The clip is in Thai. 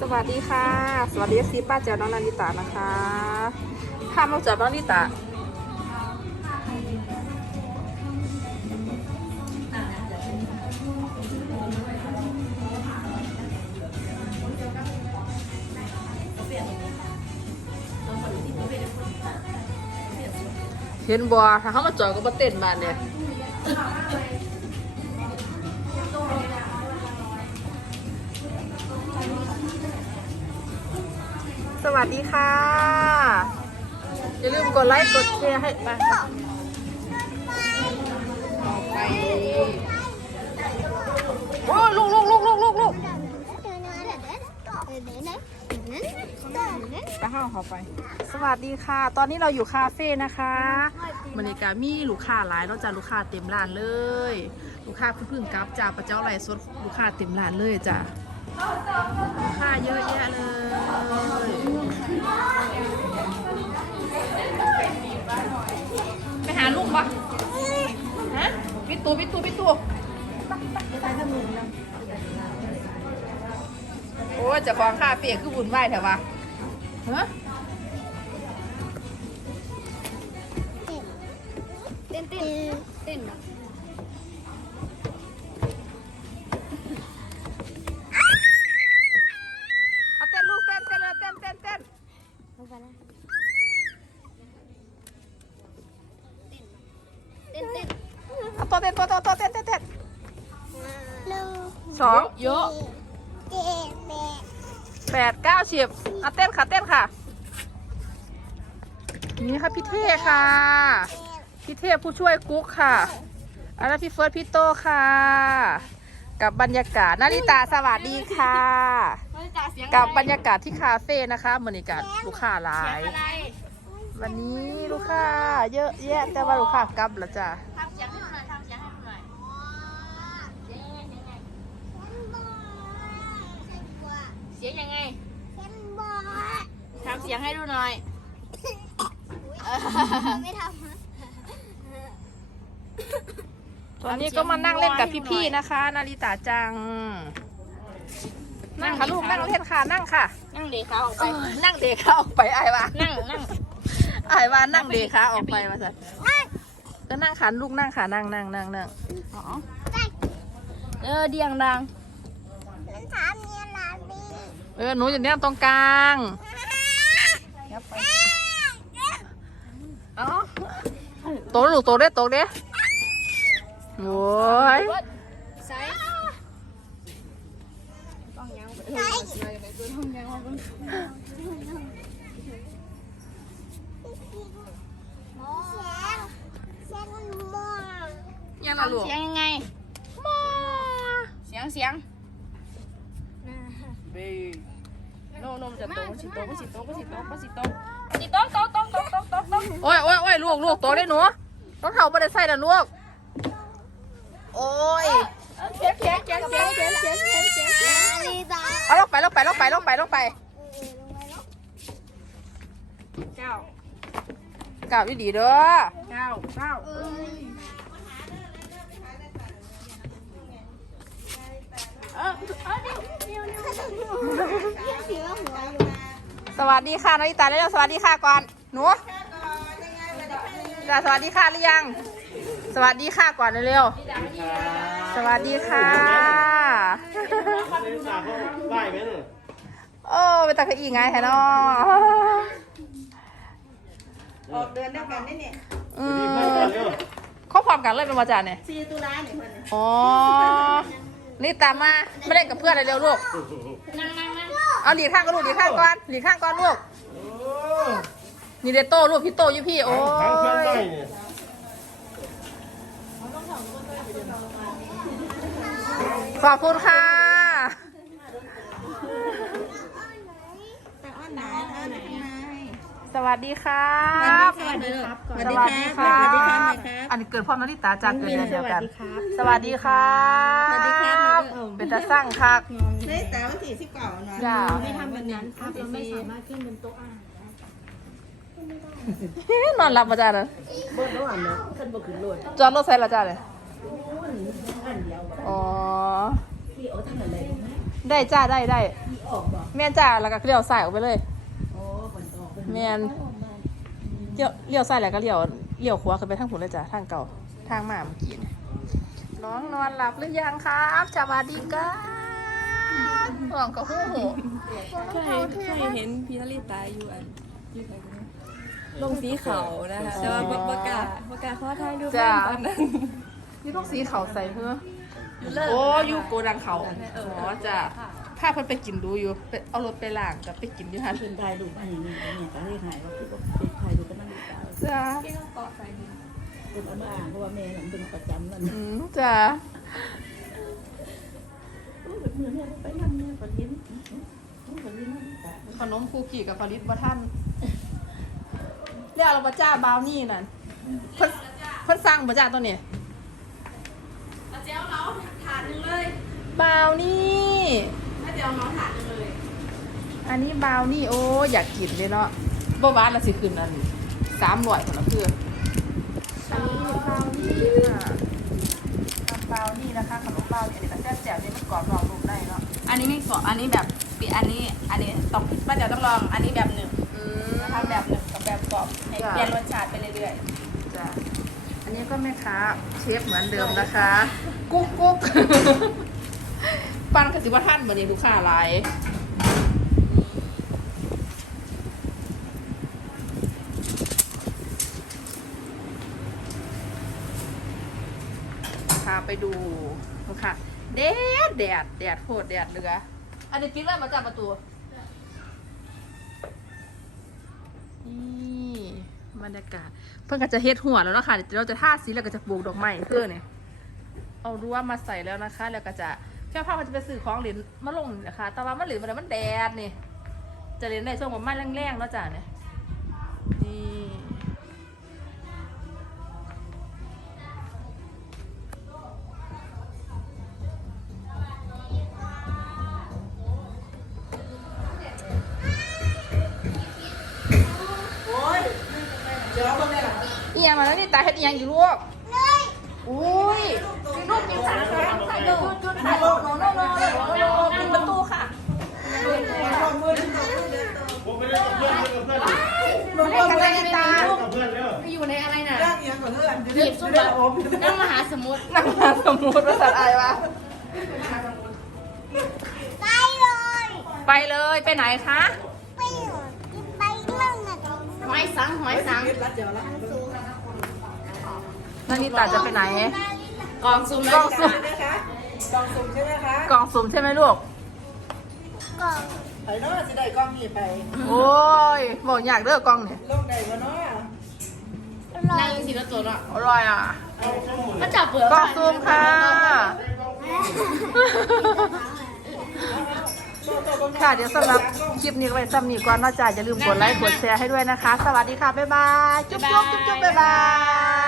สวัสดีค่ะ สวัสดีซีป้าเจ้าน้องนันทิตานะคะข้ามมาจากน้องนิตาเห็นบัวถ้าเขามาจอยก็มาเต้นบาเนี่ย สวัสดีค่ะ อย่าลืมกดไลค์กดแชร์ให้ไปต่อไปโอ้ยลูกลูกลูกลูกลูกลูกไปห้างเขาไป สวัสดีค่ะ ตอนนี้เราอยู่คาเฟ่นะคะบรรยากาศมีลูกค้าหลายนอกจากลูกค้าเต็มร้านเลย ลูกค้าเพิ่งกลับจากประเจ้าไหลสดลูกค้าเต็มร้านเลยจ้ะลูกค้าเยอะแยะ ไปหาลูกปะฮะปิดตูปิดตูปิดตูโอ้จะของคาเฟ่คือบุญไหวแถววะฮะเต้นเต้นเต้น เอาตัวเต้นตัวตัวตัวเต้นเต้นเต้นหนึ่งสองเยอะเจ็ดแปดแปดเก้าสิบเอาเต้นค่ะเต้นค่ะ นี่ค่ะพี่เท่ค่ะ พี่เทพผู้ช่วยกุ๊กค่ะอันนั้นพี่เฟิร์สพี่โตค่ะ กับบรรยากาศนาริตาสวัสดีค่ะ กับบรรยากาศที่คาเฟ่นะคะบรรยากาศลูกค้าหลาย วันนี้ลูกค้าเยอะแยะแต่ว่าลูกค้ากลับแล้วจ้ะ ทำเสียงให้หน่อยทำเสียงให้หน่อย เสียงยังไงทำเสียงให้ดูหน่อย ไม่ทตอนนี้ก็มานั่งเล่นกับพี่ๆนะคะ นาริตาจัง นั่งค่ะลูกนั่งเล่นค่ะนั่งค่ะำนั่งเดขาออกไปเออนั่งเดขาออกไปไอ้ายว่านั่งนั่งไอ้ายว่านั่งเดขาออกไปมาสัก็นั่งขาลูกนั่งขานั่งนั่งนั่งนั่งอ๋อเออเดียงดัง เออหนูอยู่เนี่ยตรงกลางอ๋อโตลูกโตเด้โตเด้โอ้ยใส่ต้องยังไปเออเสียไปตัวต้องยังว่ายังละลูกเสียงยังไงเสียงเสียง โนโนมันจะโตมันสิโตมันสิโตมันสิโตมันสิโตมันสิโตโตโตโตโตโตโตโอ้ยโอ้ยโอ้ยลูกลูกโตได้หนูต้องเท้าไม่ได้ใส่นะลูกโอ้ยเสียงเสียงเสียงเสียงเสียงเสียงเสียงเสียงเสียงเอาลงไปลงไปลงไปลงไปลงไปเก้าเกล่าวดีเด้อเก้าเก้า สวัสดีค่ะนาริตาเร็วๆสวัสดีค่ะก่อนหนูจ้ะสวัสดีค่ะหรือยัง สวัสดีค่ะก่อนเร็วๆสวัสดีค่ะไหวไหมเนี่ยโอ้ไปตักกะอีไงแฮะเนาะออกเดินด้วยกันนี่เนี่ยอืดีมเพื่อนกันเร็วข้อความกันเลยเป็นมาจาเนี่ยสี่ตุลาเนี่ยเพื่อนอ๋อนี่ตามมาไม่เล่นกับเพื่อนเลยเร็วลูกนั่งนั่งนั่ง เอาหลีกข้างก็ลูกหลีกข้างก่อนหลีกข้างก่อนลูกนี่เดโต้ลูกพี่โตอยู่พี่โอ้ทั้งเพื่อนได้ยเนี่ยขอบคุณค่ะ แต่อ้อนไหนอ้อนไหน สวัสดีค่ะสวัสดีครับสวัสดีค่ะสวัสดีครับ อันนี้เกิดพร้อมนาริตาจากเกิดเดือนเดียวกัน สวัสดีครับสวัสดีครับสวัสดีครับเป็นตาสร้างคักเฮ้ยแต่วันที่สิบเก้าเนาะจ้าไม่ทำแบบนั้นครับเราไม่สามารถนอนหลับมาจ้าเลยเบิ้ลระหว่างเนาะขึ้นบกขึ้นรถจอดรถใส่ละจ้าเลยอ๋อที่เอาทั้งนั้นเลยได้จ้าได้ได้ออกบ่แม่นจ้าแล้วก็เลี้ยวซ้ายออกไปเลย โอ้คนออกเป็น แม่นเลี้ยวเลี้ยวซ้ายแล้วก็เลี้ยวเลี้ยวขวาขึ้นไปทางผุนเลยจ้ะทางเก่าทางมาเมื่อกี้เนี่ยน้องนอนหลับหรือยังครับสวัสดีครับน้องก็หูหูเคยเคยเห็นพี่นาริตาอยู่อันอยู่ไหนกันนะลงสีเขานะคะแต่ว่าบกล้าบกล้าขอทายดูเพื่อนตอนนั้นนี่ต้องสีเขาใส่เพื่อโอ้อยู่โกดังเขาอ๋อจ้ะ ถ้าเพิ่นไปกินดูอยู่ไปเอารถไปล้างกับไปกินอยู่ฮันเป็นถ่ายรูปอันนี้เนี่ยก็เลยหายว่าคือว่าเป็นถ่ายรูปกันนั่นดีกว่าจ้าพี่ต้องเกาะใส่ดินเป็นเอามาอ่านเพราะว่าแม่หนังเป็นประจำนั่นอืมจ้ามือเนี่ยไปนั่งเนี่ยประเด็นประเด็นนั่นแต่ขนมคูกี้กับผลิตบ่ท่านเรียกเราบ่จ้าบราวนี่นั่นเพิ่นเพิ่นสั่งบ่จ้าตัวนี้เจ้าเนาะถาดนึงเลยบราวนี่ถ้า เจ้าเนาะถาดนึงเลยอันนี้บราวนี่โอ้อยากกินเลยเนาะบ่หวานละสิขึ้นอันสามร้อยคนละเพื่ออันนี้บราวนี่ค่ะทำบราวนี่นะคะขนมบราวนี่อันนี้ก็แซ่บแจ๋วนี่มันกรอบนอกนุ่มในเนาะอันนี้ไม่กรอบอันนี้แบบปีอันนี้ อันนี้ต้องป้าเดี๋ยวต้องลอง อันนี้แบบหนึ่งอืมนะคะแบบหนึ่งกับแบบกรอบให้เปลี่ยนรสชาติไปเรื่อยจ้ะอันนี้ก็แม่ค้าเชฟเหมือนเดิมนะคะ กุ๊กกุ๊ก ปันกสิว่าท่านบันนี้ลูกค้าหลายพาไปดูลูกค่ะแดดแดดแดดโคตรแดดเหลือ อันนี้ปิดไว้มาจับประตูนี่บรรยากาศ เพื่อนก็จะเฮ็ดหัวแล้วเนาะค่ะเดี๋ยวเราจะทาสีแล้วก็จะปลูกดอกไม้เพื่อเนี่ยเอารั้วมาใส่แล้วนะคะ แล้วก็จะ ค่ภาพมันจะไปสื่อของเหรียญมาลงนี่นะคะแต่ว่ามันเหรียญมันมันแดดนี่ จะเรียนในช่วงประมาณแรงๆเนาะจ้ะเนี่ยนี่อีหยังมาแล้วนี่ตาเฮ็ดอีหยังอยู่ลูกอุ้ย ลูกกินสารค่ะจุดจุดถ่ายโนโนโนโนโนปิดประตูค่ะผมไม่ได้กับเพื่อนไม่กับเพื่อนหนูเล่นกันเลยตากับเพื่อนแล้วๆไปอยู่ในอะไรน่ะย่างเอียงก่อนเพื่อนหยิบสุดแบบนั่งมหาสมุทรนั่งมาสมุดภาษาไทยวะไปเลย ไปเลยไปไหนคะไปไปมั่งนะหอยสังหอยสังรัดเดียวละนาริตาจะไปไหน กองซุ่มกล่องสุ่มนะคะกองสุ่มใช่ไหมคะกล่องสุ่มใช่ไหมลูกก่อนไปเนาะสิได้กล้องนี่ไป โอ้ยบอกอยากเลือกกล่องเนี่ยลงได้บ่เนาะนั่งสีละตัวเนาะอร่อยอะก็จับเปลือกกล่องสุ่มค่ะค่ะเดี๋ยวสำหรับคลิปนี้ไว้ซ้ำนี้ก่อนเนอกจากอย่าลืมกดไลค์กดแชร์ให้ด้วยนะคะ สวัสดีค่ะ บ๊ายบาย จุ๊บจุ๊บจุ๊บจุ๊บบ๊ายบาย